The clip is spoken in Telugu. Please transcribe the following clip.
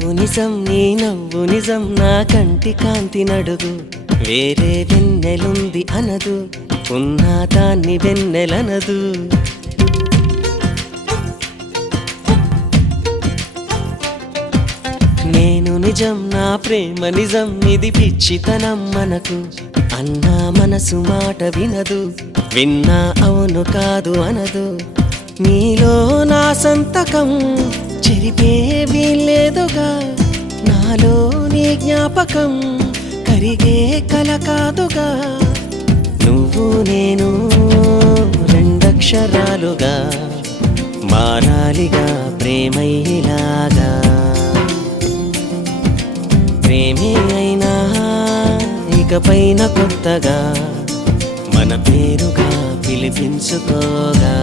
నువ్వు నిజం నీ నవ్వు నిజం నా కంటి కాంతి నడుగు వేరే వెన్నెలుంది అనదు ఉన్నా దాన్ని వెన్నెలనదు నేను నిజం నా ప్రేమ నిజం ఇది పిచ్చితనం మనకు అన్నా మనసు మాట వినదు విన్నా అవును కాదు అనదు నీలో నా సంతకం చెరిపే వీల్లేదుగా నాలో నీ జ్ఞాపకం కరిగే కల కాదుగా నువ్వు నేను రెండక్షరాలుగా మారాలిగా ప్రేమయ్యేలాగా ప్రేమే అయినా ఇకపైన కొత్తగా మన పేరుగా పిలిపించుకోగా